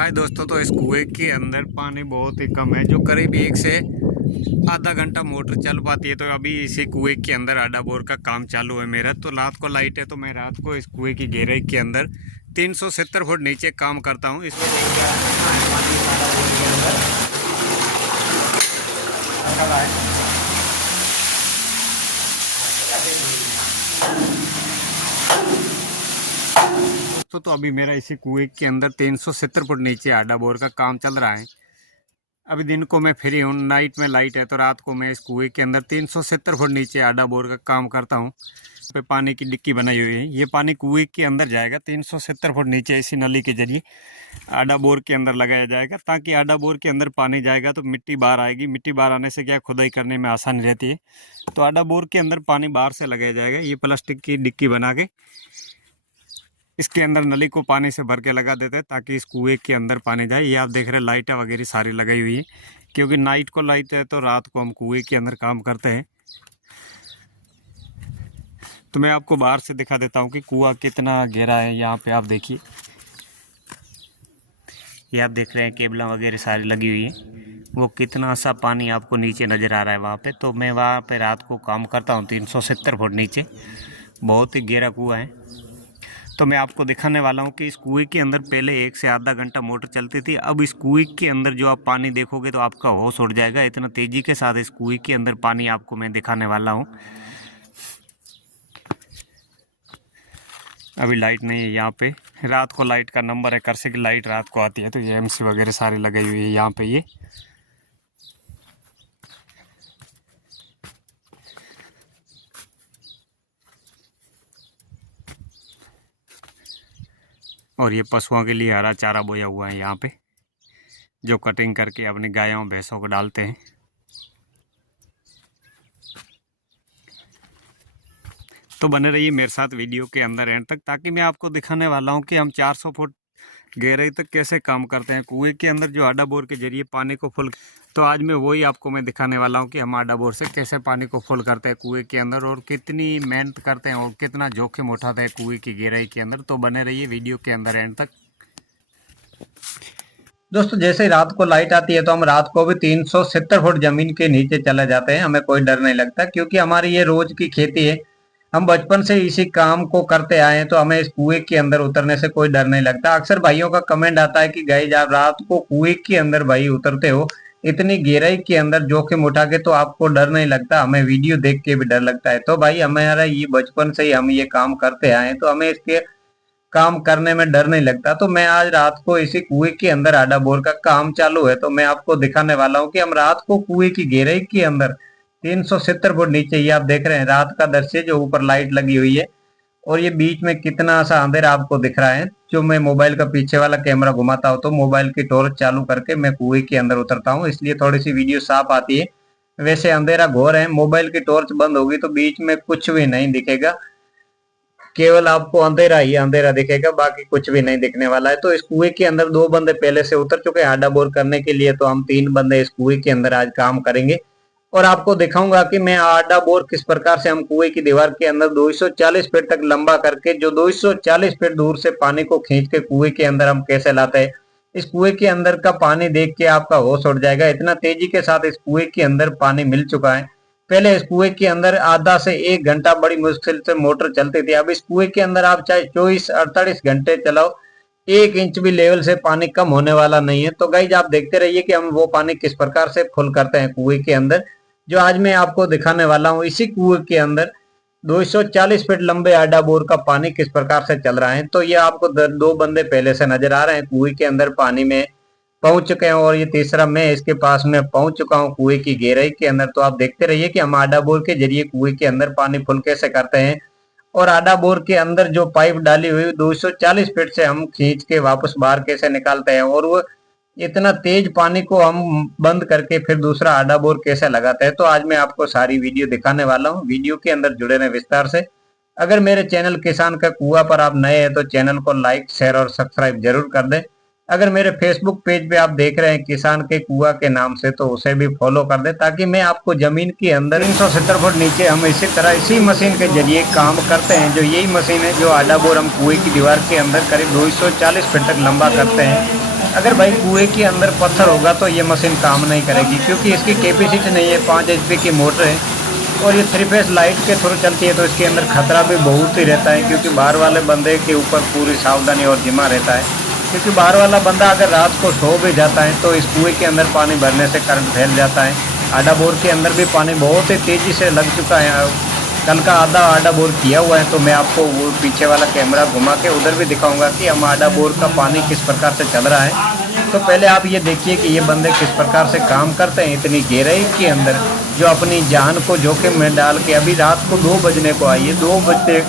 हाय दोस्तों, तो इस कुएं के अंदर पानी बहुत ही कम है, जो करीब 1 से आधा घंटा मोटर चल पाती है। तो अभी इसी कुएं के अंदर आडा बोर का काम चालू है मेरा। तो रात को लाइट है, तो मैं रात को इस कुएं की गहराई के अंदर 370 फुट नीचे काम करता हूँ। इसमें देखिए कितना है पानी इस आडा बोर के अंदर रखा है। तो अभी मेरा इसी कुएं के अंदर 370 फुट नीचे आडा बोर का काम चल रहा है। अभी दिन को मैं फ्री हूँ, नाइट में लाइट है, तो रात को मैं इस कुएं के अंदर 370 फुट नीचे आडा बोर का काम करता हूँ। पे पानी की डिक्की बनाई हुई है, ये पानी कुएं के अंदर जाएगा 370 फुट नीचे। इसी नली के जरिए आडा बोर के अंदर लगाया जाएगा, ताकि आडा बोर के अंदर पानी जाएगा तो मिट्टी बाहर आएगी। मिट्टी बाहर आने से क्या खुदाई करने में आसानी रहती है। तो आडा बोर के अंदर पानी बाहर से लगाया जाएगा। ये प्लास्टिक की डिक्की बना के इसके अंदर नली को पानी से भर के लगा देते हैं, ताकि इस कुएं के अंदर पानी जाए। ये आप देख रहे हैं लाइटें वगैरह सारी लगाई हुई है, क्योंकि नाइट को लाइट है तो रात को हम कुएं के अंदर काम करते हैं। तो मैं आपको बाहर से दिखा देता हूँ कि कुआं कितना गहरा है। यहाँ पे आप देखिए, ये आप देख रहे हैं केबला वगैरह सारी लगी हुई है। वो कितना सा पानी आपको नीचे नज़र आ रहा है वहाँ पे। तो मैं वहाँ पे रात को काम करता हूँ 370 फुट नीचे। बहुत ही गहरा कुआं है। तो मैं आपको दिखाने वाला हूँ कि इस कुएं के अंदर पहले 1 से आधा घंटा मोटर चलती थी। अब इस कुएं के अंदर जो आप पानी देखोगे तो आपका होश उड़ जाएगा। इतना तेज़ी के साथ इस कुएं के अंदर पानी आपको मैं दिखाने वाला हूँ। अभी लाइट नहीं है यहाँ पे, रात को लाइट का नंबर है, करसे की लाइट रात को आती है। तो ये एमसी वगैरह सारी लगी हुई है यहाँ पे। ये और ये पशुओं के लिए हरा चारा बोया हुआ है यहाँ पे, जो कटिंग करके अपने गायों भैंसों को डालते हैं। तो बने रहिए मेरे साथ वीडियो के अंदर एंड तक, ताकि मैं आपको दिखाने वाला हूँ कि हम 400 फुट गहराई तक कैसे काम करते हैं कुएं के अंदर, जो आडा बोर के जरिए पानी को फुल। तो आज मैं वही आपको मैं दिखाने वाला हूँ कि हम आडा बोर से कैसे पानी को फुल करते हैं कुएं के अंदर, और कितनी मेहनत करते हैं और कितना जोखिम उठाते हैं कुएं की गहराई के अंदर। तो बने रहिए वीडियो के अंदर एंड तक। दोस्तों, जैसे ही रात को लाइट आती है तो हम रात को भी 370 फुट जमीन के नीचे चले जाते हैं। हमें कोई डर नहीं लगता, क्योंकि हमारी ये रोज की खेती है। हम बचपन से इसी काम को करते आए हैं, तो हमें इस कुएं के अंदर उतरने से कोई डर नहीं लगता। अक्सर भाइयों का कमेंट आता है कि गाइस आप रात को कुएं के अंदर भाई उतरते हो, इतनी गहराई के अंदर जोखिम उठा के, तो आपको डर नहीं लगता? हमें वीडियो देख के भी डर लगता है। तो भाई हमारा ये बचपन से ही हम ये काम करते आए हैं, तो हमें इसके काम करने में डर नहीं लगता। तो मैं आज रात को इसी कुएं के अंदर आडा बोर का काम चालू है, तो मैं आपको दिखाने वाला हूं कि हम रात को कुएं की गहराई के अंदर 370 फुट नीचे, ये आप देख रहे हैं रात का दृश्य, जो ऊपर लाइट लगी हुई है और ये बीच में कितना सा अंधेरा आपको दिख रहा है। जो मैं मोबाइल का पीछे वाला कैमरा घुमाता हूं तो मोबाइल की टॉर्च चालू करके मैं कुएं के अंदर उतरता हूं, इसलिए थोड़ी सी वीडियो साफ आती है। वैसे अंधेरा घोर है, मोबाइल की टॉर्च बंद होगी तो बीच में कुछ भी नहीं दिखेगा, केवल आपको अंधेरा ही अंधेरा दिखेगा, बाकी कुछ भी नहीं दिखने वाला है। तो इस कुएं के अंदर 2 बंदे पहले से उतर चुके हैं आडा बोर करने के लिए, तो हम 3 बंदे इस कुएं के अंदर आज काम करेंगे और आपको दिखाऊंगा कि मैं आडा बोर किस प्रकार से हम कुएं की दीवार के अंदर 240 फीट तक लंबा करके, जो 240 फीट दूर से पानी को खींच के कुएं के अंदर हम कैसे लाते हैं। इस कुएं के अंदर का पानी देख के आपका होश उड़ जाएगा, इतना तेजी के साथ इस कुएं के अंदर पानी मिल चुका है। पहले इस कुएं के अंदर आधा से 1 घंटा बड़ी मुश्किल से मोटर चलती थी। अब इस कुएं के अंदर आप चाहे 24-48 घंटे चलाओ, 1 इंच भी लेवल से पानी कम होने वाला नहीं है। तो गाइज आप देखते रहिए कि हम वो पानी किस प्रकार से फुल करते हैं कुएं के अंदर, जो आज मैं आपको दिखाने वाला हूँ। इसी कुएं के अंदर 240 फीट लंबे आडा बोर का पानी किस प्रकार से चल रहा है। तो ये आपको 2 बंदे पहले से नजर आ रहे हैं कुएं के अंदर पानी में पहुंच चुके हैं, और ये तीसरा मैं इसके पास में पहुंच चुका हूं कुएं की गहराई के अंदर। तो आप देखते रहिए कि हम आडा बोर के जरिए कुएं के अंदर पानी फुल कैसे करते हैं, और आडा बोर के अंदर जो पाइप डाली हुई 240 फीट से हम खींच के वापस बाहर कैसे निकालते हैं, और वो इतना तेज पानी को हम बंद करके फिर दूसरा आडा बोर कैसे लगाते हैं। तो आज मैं आपको सारी वीडियो दिखाने वाला हूँ, वीडियो के अंदर जुड़े रहे विस्तार से। अगर मेरे चैनल किसान का कुआं पर आप नए हैं तो चैनल को लाइक, शेयर और सब्सक्राइब जरूर कर दें। अगर मेरे फेसबुक पेज पे आप देख रहे हैं किसान के कुआं के नाम से, तो उसे भी फॉलो कर दे, ताकि मैं आपको जमीन के अंदर 370 फुट नीचे हम इसी तरह इसी मशीन के जरिए काम करते हैं। जो यही मशीन है जो आडा बोर हम कुएं की दीवार के अंदर करीब 240 फीट तक लंबा करते हैं। अगर भाई कुएं के अंदर पत्थर होगा तो ये मशीन काम नहीं करेगी, क्योंकि इसकी कैपेसिटी नहीं है, 5 HP की मोटर है और ये 3 फेस लाइट के थ्रू चलती है, तो इसके अंदर खतरा भी बहुत ही रहता है, क्योंकि बाहर वाले बंदे के ऊपर पूरी सावधानी और जिम्मा रहता है। क्योंकि बाहर वाला बंदा अगर रात को सो भी जाता है तो इस कुएं के अंदर पानी भरने से करंट फैल जाता है। आडा बोर के अंदर भी पानी बहुत ही तेज़ी से लग चुका है। कल का आधा आडा बोर किया हुआ है, तो मैं आपको वो पीछे वाला कैमरा घुमा के उधर भी दिखाऊंगा कि हम आडा बोर का पानी किस प्रकार से चल रहा है। तो पहले आप ये देखिए कि ये बंदे किस प्रकार से काम करते हैं इतनी गहराई के अंदर, जो अपनी जान को जोखिम में डाल के। अभी रात को 2 बजने को आई है, 2 बजते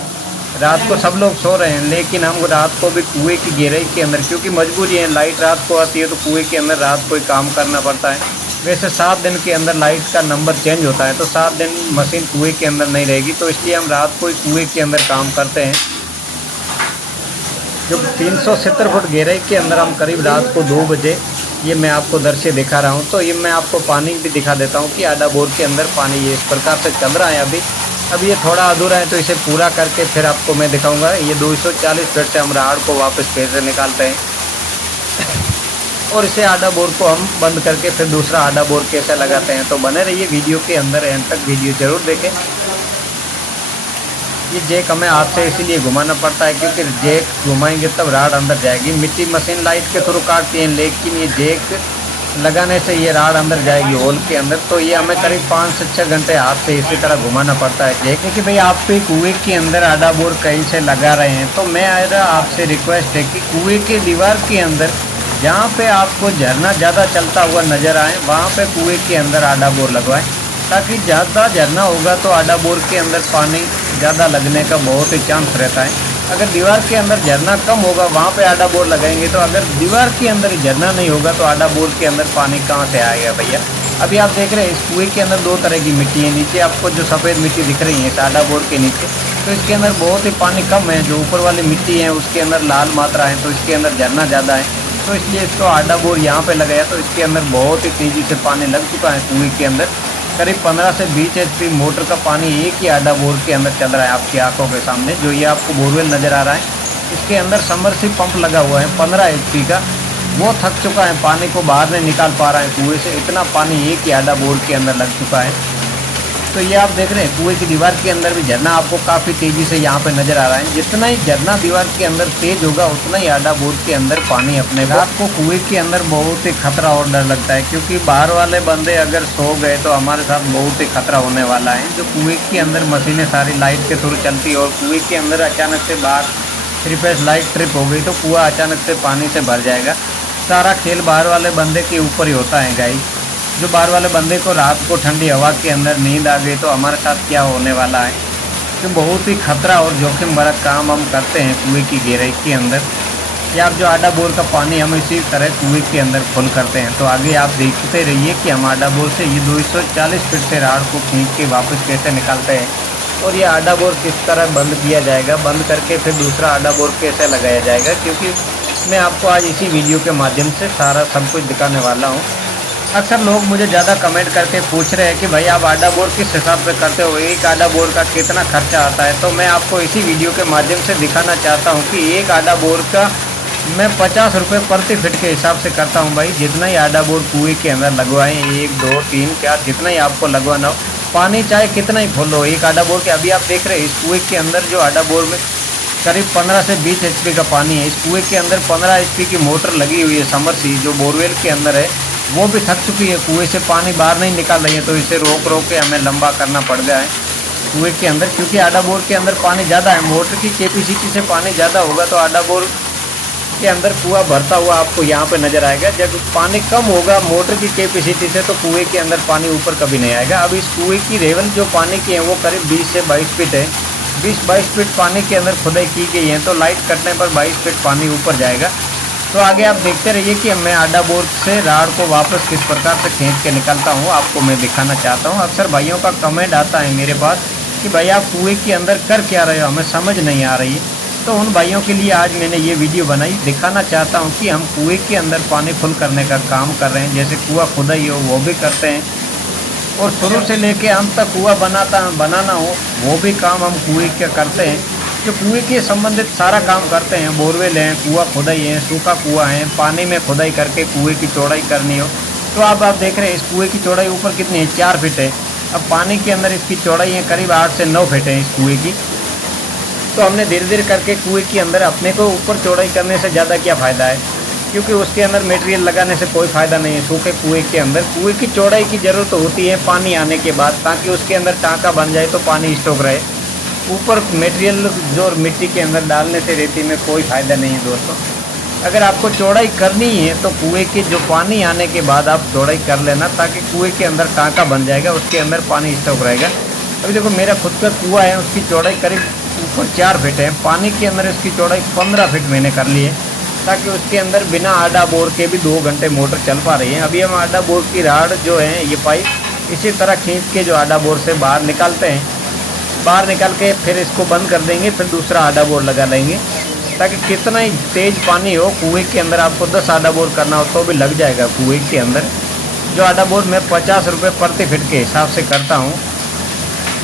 रात को सब लोग सो रहे हैं, लेकिन हम रात को भी कुएं की गहराई के अंदर, क्योंकि मजबूरी है, लाइट रात को आती है तो कुएं के अंदर रात को ही काम करना पड़ता है। वैसे 7 दिन के अंदर लाइट का नंबर चेंज होता है, तो 7 दिन मशीन कुएं के अंदर नहीं रहेगी, तो इसलिए हम रात को ही कुएं के अंदर काम करते हैं। जो 370 फुट गहराई के अंदर हम करीब रात को 2 बजे, ये मैं आपको दृश्य दिखा रहा हूँ। तो ये मैं आपको पानी भी दिखा देता हूँ कि आडा बोर के अंदर पानी ये इस प्रकार से चल रहा है। अभी ये थोड़ा अधूरा है, तो इसे पूरा करके फिर आपको मैं दिखाऊंगा। ये 240 फीट से हम राड को वापस फिर से निकालते हैं और इसे आडा बोर को हम बंद करके फिर दूसरा आडा बोर कैसे लगाते हैं। तो बने रहिए वीडियो के अंदर, एंड तक वीडियो जरूर देखें। ये जैक हमें हाथ से इसीलिए घुमाना पड़ता है, क्योंकि जैक घुमाएंगे तब राड अंदर जाएगी। मिट्टी मशीन लाइट के थ्रू काटती है, लेकिन ये जैक लगाने से ये राड अंदर जाएगी होल के अंदर। तो ये हमें करीब 5 से 6 घंटे हाथ से इसी तरह घुमाना पड़ता है। देखिए कि भाई आप पे कुएं के अंदर आडा बोर कहीं से लगा रहे हैं, तो मेरा आपसे रिक्वेस्ट है कि कुएं के दीवार के अंदर जहाँ पे आपको झरना ज़्यादा चलता हुआ नज़र आए, वहाँ पे कुएं के अंदर आडा बोर लगवाएं, ताकि ज़्यादा झरना होगा तो आडा बोर के अंदर पानी ज़्यादा लगने का बहुत ही चांस रहता है। अगर दीवार के अंदर झरना कम होगा वहाँ पे आडा बोर लगाएंगे, तो अगर दीवार के अंदर झरना नहीं होगा तो आडा बोर के अंदर पानी कहाँ से आएगा भैया। अभी आप देख रहे हैं इस कुएं के अंदर 2 तरह की मिट्टी है। नीचे आपको जो सफ़ेद मिट्टी दिख रही है इस आडा बोर के नीचे, तो इसके अंदर बहुत ही पानी कम है। जो ऊपर वाली मिट्टी है उसके अंदर लाल मात्रा है, तो इसके अंदर झरना ज़्यादा है, तो इसलिए इसको आडा बोर यहाँ पे लगाया। तो इसके अंदर बहुत ही तेज़ी से पानी लग चुका है कुएं के अंदर। करीब 15 से 20 HP मोटर का पानी एक ही आडा बोर के अंदर चल रहा है आपकी आंखों के सामने। जो ये आपको बोरवेल नज़र आ रहा है, इसके अंदर सबमर्सिबल पंप लगा हुआ है 15 HP का, वो थक चुका है, पानी को बाहर नहीं निकाल पा रहा है कुएं से, इतना पानी एक ही आडा बोर के अंदर लग चुका है। तो ये आप देख रहे हैं कुएं की दीवार के अंदर भी झरना आपको काफ़ी तेज़ी से यहाँ पे नज़र आ रहा है। जितना ही झरना दीवार के अंदर तेज होगा उतना ही आडा बोर के अंदर पानी अपने को। आपको कुएं के अंदर बहुत ही खतरा और डर लगता है, क्योंकि बाहर वाले बंदे अगर सो गए तो हमारे साथ बहुत ही खतरा होने वाला है। जो कुएं के अंदर मशीनें सारी लाइट के थ्रू चलती है और कुएं के अंदर अचानक से बाहर 3 फेस लाइट ट्रिप हो गई तो कुआं अचानक से पानी से भर जाएगा। सारा खेल बाहर वाले बंदे के ऊपर ही होता है गाइस। जो बाहर वाले बंदे को रात को ठंडी हवा के अंदर नींद आ गई तो हमारे साथ क्या होने वाला है। तो बहुत ही खतरा और जोखिम भरा काम हम करते हैं कुएं की गहराई के अंदर। या आप जो आडा बोर का पानी हम इसी तरह कुएं के अंदर फुल करते हैं। तो आगे आप देखते रहिए कि हम आडा बोर से ये 240 फीट से राड को खींच के वापस कैसे निकालते हैं और ये आडा बोर किस तरह बंद किया जाएगा, बंद करके फिर दूसरा आडा बोर कैसे लगाया जाएगा, क्योंकि मैं आपको आज इसी वीडियो के माध्यम से सारा सब कुछ दिखाने वाला हूँ। अक्सर लोग मुझे ज़्यादा कमेंट करके पूछ रहे हैं कि भाई आप आडा बोर किस हिसाब से करते हो, एक आडा बोर का कितना खर्चा आता है। तो मैं आपको इसी वीडियो के माध्यम से दिखाना चाहता हूँ कि एक आडा बोर का मैं 50 रुपये प्रति फीट के हिसाब से करता हूँ भाई। जितना ही आडा बोर कुएं के अंदर लगवाएं, 1 2 3 4 जितना ही आपको लगवाना हो, पानी चाहे कितना ही फुल हो एक आडा बोर के। अभी आप देख रहे हैं इस कुएं के अंदर जो आडा बोर में करीब 15 से 20 HP का पानी है। इस कुएं के अंदर 15 HP की मोटर लगी हुई है समरसी, जो बोरवेल के अंदर है वो भी थक चुकी है, कुएं से पानी बाहर नहीं निकाल रही है। तो इसे रोक के हमें लंबा करना पड़ गया है कुएं के अंदर, क्योंकि आडा बोर के अंदर पानी ज़्यादा है। मोटर की कैपेसिटी से पानी ज़्यादा होगा तो आडा बोर के अंदर कुआं भरता हुआ आपको यहाँ पे नज़र आएगा। जब पानी कम होगा मोटर की कैपेसिटी से तो कुएं के अंदर पानी ऊपर कभी नहीं आएगा। अब इस कुएं की लेवल जो पानी की है वो करीब 20 से 22 फीट है। 20-22 फीट पानी के अंदर खुदाई की गई है, तो लाइट कटने पर 22 फीट पानी ऊपर जाएगा। तो आगे आप देखते रहिए कि मैं आडा बोर से राड को वापस किस प्रकार से खींच के निकलता हूँ, आपको मैं दिखाना चाहता हूँ। अक्सर भाइयों का कमेंट आता है मेरे पास कि भाई आप कुएं के अंदर कर क्या रहे हो, हमें समझ नहीं आ रही है। तो उन भाइयों के लिए आज मैंने ये वीडियो बनाई, दिखाना चाहता हूँ कि हम कुएं के अंदर पानी फुल करने का काम कर रहे हैं। जैसे कुआं खुदाई हो वो भी करते हैं, और शुरू से लेके अंत तक कुआं बनाना हो वो भी काम हम कुएं का करते हैं। जो कुएं के संबंधित सारा काम करते हैं, बोरवेल है, कुआं खुदाई है, सूखा कुआं है, पानी में खुदाई करके कुएं की चौड़ाई करनी हो, तो आप देख रहे हैं इस कुएं की चौड़ाई ऊपर कितनी है, 4 फीट है। अब पानी के अंदर इसकी चौड़ाई है करीब 8 से 9 फीट है इस कुएं की। तो हमने धीरे धीरे करके कुएं के अंदर अपने को ऊपर चौड़ाई करने से ज़्यादा क्या फ़ायदा है, क्योंकि उसके अंदर मटेरियल लगाने से कोई फ़ायदा नहीं है। सूखे कुएं के अंदर कुएं की चौड़ाई की ज़रूरत होती है पानी आने के बाद, ताकि उसके अंदर टाँका बन जाए तो पानी स्टॉक रहे। ऊपर मटेरियल जो मिट्टी के अंदर डालने से रेती में कोई फ़ायदा नहीं है दोस्तों। अगर आपको चौड़ाई करनी है तो कुएं के जो पानी आने के बाद आप चौड़ाई कर लेना, ताकि कुएं के अंदर टाँका बन जाएगा, उसके अंदर पानी स्टॉक रहेगा। अभी देखो मेरा खुद का कुआं है, उसकी चौड़ाई करीब ऊपर 4 फीट है, पानी के अंदर इसकी चौड़ाई 15 फीट मैंने कर ली है, ताकि उसके अंदर बिना आडा बोर के भी 2 घंटे मोटर चल पा रही है। अभी हम आडा बोर की राड जो है ये पाइप इसी तरह खींच के जो आडा बोर से बाहर निकालते हैं, बाहर निकाल के फिर इसको बंद कर देंगे, फिर दूसरा आडा बोर लगा लेंगे, ताकि कितना ही तेज़ पानी हो कुएं के अंदर आपको 10 आडा बोर करना हो तो भी लग जाएगा कुएं के अंदर। जो आडा बोर मैं 50 रुपये प्रति फीट के हिसाब से करता हूँ,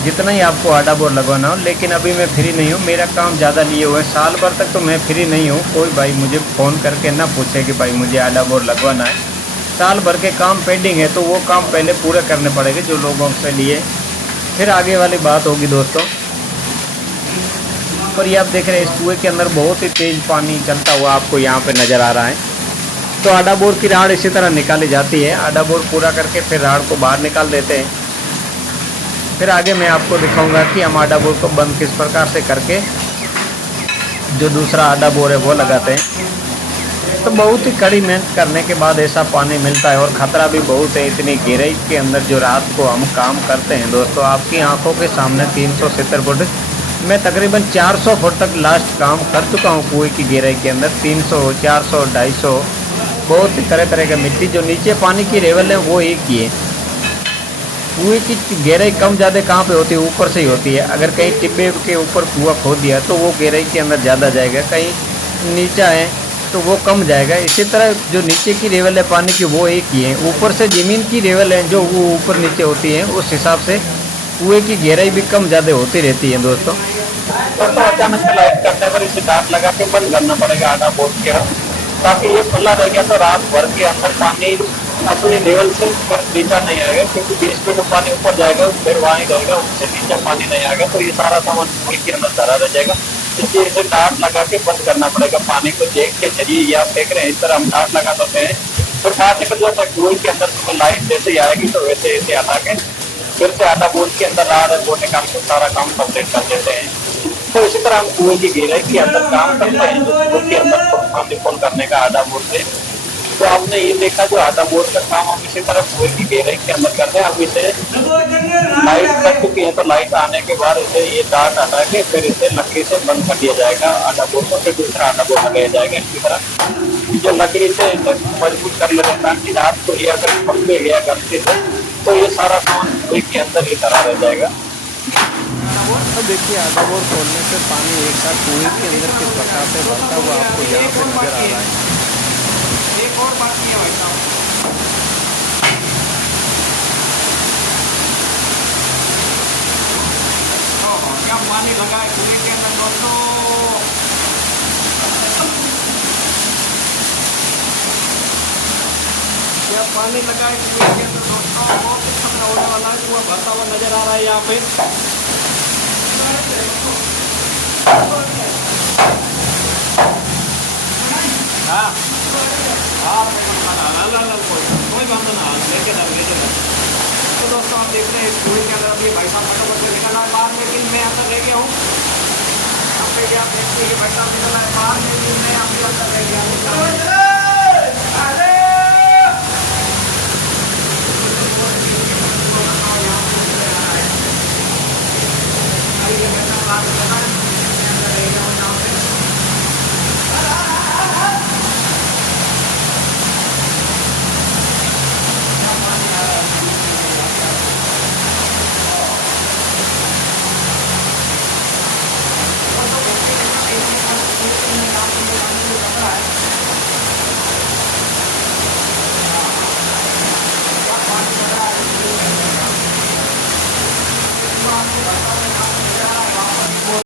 जितना ही आपको आडा बोर लगवाना हो। लेकिन अभी मैं फ्री नहीं हूँ, मेरा काम ज़्यादा लिए हुए हैं, साल भर तक तो मैं फ्री नहीं हूँ। कोई भाई मुझे फ़ोन करके ना पूछे कि भाई मुझे आडा बोर लगवाना है, साल भर के काम पेंडिंग है, तो वो काम पहले पूरे करने पड़ेंगे जो लोगों से लिए, फिर आगे वाली बात होगी दोस्तों। पर ये आप देख रहे हैं इस कुएं के अंदर बहुत ही तेज़ पानी चलता हुआ आपको यहाँ पे नज़र आ रहा है। तो आडा बोर की राड इसी तरह निकाली जाती है, आडा बोर पूरा करके फिर राड को बाहर निकाल देते हैं। फिर आगे मैं आपको दिखाऊंगा कि हम आडा बोर को बंद किस प्रकार से करके जो दूसरा आडा बोर है वो लगाते हैं। तो बहुत ही कड़ी मेहनत करने के बाद ऐसा पानी मिलता है, और ख़तरा भी बहुत है इतनी गहराई के अंदर जो रात को हम काम करते हैं दोस्तों। आपकी आंखों के सामने 370 फुट, मैं तकरीबन 400 फुट तक लास्ट काम कर चुका हूँ कुएं की गहराई के अंदर। 300, 400, 250, बहुत ही तरह तरह का मिट्टी। जो नीचे पानी की लेवल है वो एक ही है। कुएं की गहराई कम ज़्यादा कहाँ पे होती है, ऊपर से ही होती है। अगर कहीं टिब्बे के ऊपर कुआं खोद दिया तो वो गहराई के अंदर ज़्यादा जाएगा, कहीं नीचा है तो वो कम जाएगा। इसी तरह जो नीचे की लेवल है पानी की वो एक ही है, ऊपर से ज़मीन की लेवल है जो वो ऊपर नीचे होती है, उस हिसाब से कुएं की गहराई भी कम ज़्यादा होती रहती है दोस्तों। तो अचानक से लाइट करने पर इसे डाट लगा के बंद करना पड़ेगा आडा बोर के, ताकि ये खुला रह गया तो रात भर के अंदर पानी अपने लेवल से नीचा नहीं आएगा, क्योंकि बीच में जो पानी ऊपर जाएगा फिर वहाँ ही रहेगा, उससे नीचे पानी नहीं आएगा, तो ये सारा सामान कुएं के अंदर धरा रह जाएगा। इसलिए इसे डाट लगा के बंद करना पड़ेगा पानी को जैक के जरिए। ये आप देख रहे हैं इस तरह हम डाट लगा देते हैं, तो बाहर निकल जाता है कुएं के अंदर। तो लाइट जैसे ही आएगी तो वैसे ऐसे हटा के फिर से आडा बोर के अंदर राड है वो निकाल के सारा काम कंप्लीट कर देते हैं। तो इसी तरह हम कुएं की गहराई के अंदर काम करते हैं, जो कुएं के अंदर पानी फुल करने का आडा बोर से। तो आपने ये देखा जो आडा बोर का काम हम इसी तरह कुएं की गहराई के अंदर करते हैं। हम इसे लाइट कर चुकी है, तो लाइट आने के बाद इसे ये डाट हटा के फिर इसे लकड़ी से बंद कर दिया जाएगा आडा बोर को, फिर दूसरा आडा बोर लगाया जाएगा। इसी तरह जो लकड़ी से मजबूत कर लेते हैं, ताकि रात को ये अगर पकड़े गया गलती से तो ये सारा सामान कुएं के अंदर ही धरा रह जाएगा। तो देखिए आडा बोर खोलने से पानी एक साथ कुएं के अंदर किस प्रकार से भरता हुआ आपको यहाँ पे नजर आ रहा है। एक और बात ये भाई साहब, क्या पानी लगा है कुएं के अंदर दोस्तों। क्या पानी लगा है कुएं के अंदर दोस्तों, बहुत ही खतरा होने वाला है। कुआं भरता हुआ नजर आ रहा है यहाँ पे। हाँ हाँ कोई बात ना, लेके डाल लेके डाल। तो दोस्तों आप देख रहे हैं कुएं के अंदर अभी भाई साहब फटाफट से निकल आए बाहर, लेकिन मैं अंदर रह गया हूँ। अब आप देखते हैं भाई साहब निकल आए बाहर, लेकिन मैं अभी अंदर